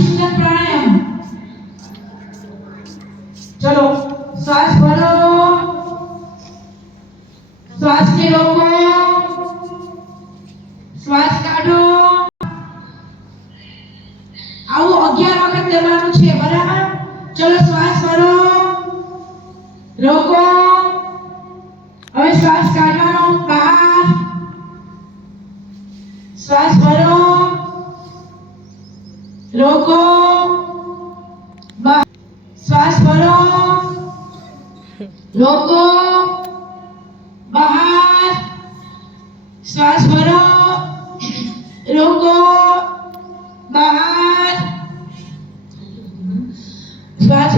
विसर्जन प्राणायाम। चलो श्वास भरो, श्वास ने रोको, श्वास काढो। આવું 11 વખત કરવાનું છે, બરાબર? ચલો શ્વાસ ભરો, રોકો, હવે શ્વાસ કાઢવાનો બહાર, શ્વાસ ભરો, રોકો, બહાર, શ્વાસ ભરો, રોકો, બહાર, શ્વાસ ભરો, રોકો, બહાર, શ્વાસ